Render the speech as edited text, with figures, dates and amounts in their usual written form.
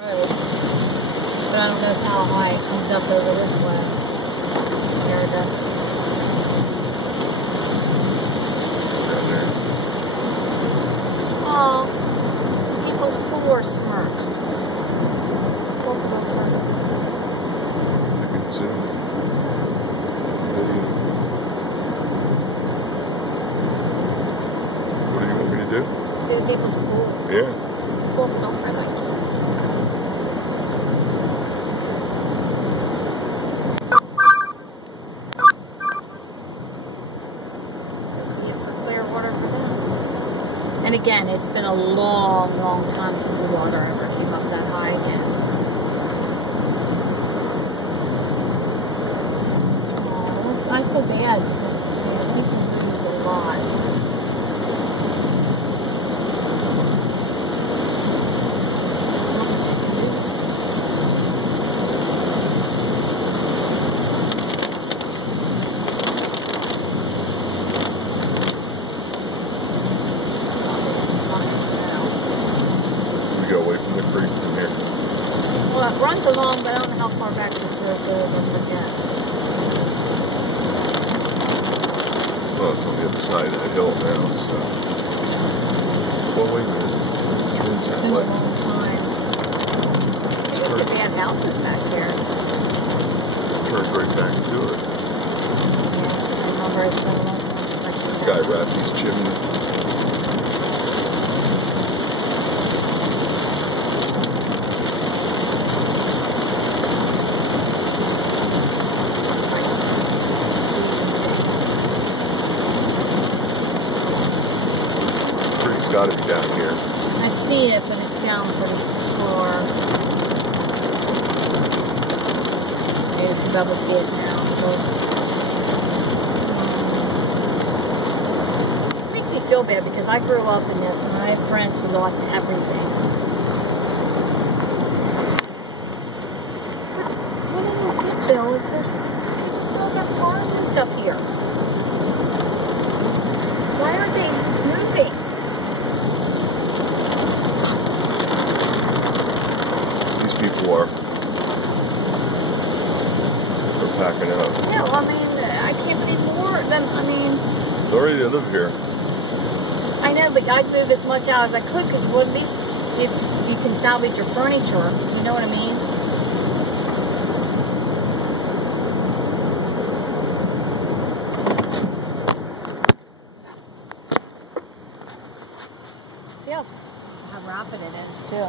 But I don't know how high it comes up over this way. There it goes. Oh, people's pool are smirched. Poor person. I can see. What do you want me to do? See the people's pool? Yeah. Poor girlfriend, I know. And again, it's been a long, long time since the water ever came up that high again. Oh, I feel bad because we can lose a lot. Go away from the creek from here. Well, it runs along, but I don't know how far back this road goes. I forget. Well, it's on the other side of that hill now, so. Well, wait a minute. It turns that way. It's been a long time. There's some bad houses back here. It's turned right back to it. Yeah, I remember it's been a long time since I came Guy back. wrapped his chimney. It's got to be down here. I see it, but it's down pretty far. Maybe you can double see it now. It makes me feel bad because I grew up in this and I have friends who lost everything. What in the heck, Bill? Is there still have their cars and stuff here? Why aren't they moving? People are they're packing up. Yeah, well, I mean, I can't believe more of them. I mean, they live here. I know, but I'd move as much out as I could because, well, at least if you can salvage your furniture, you know what I mean? See how rapid it is, too.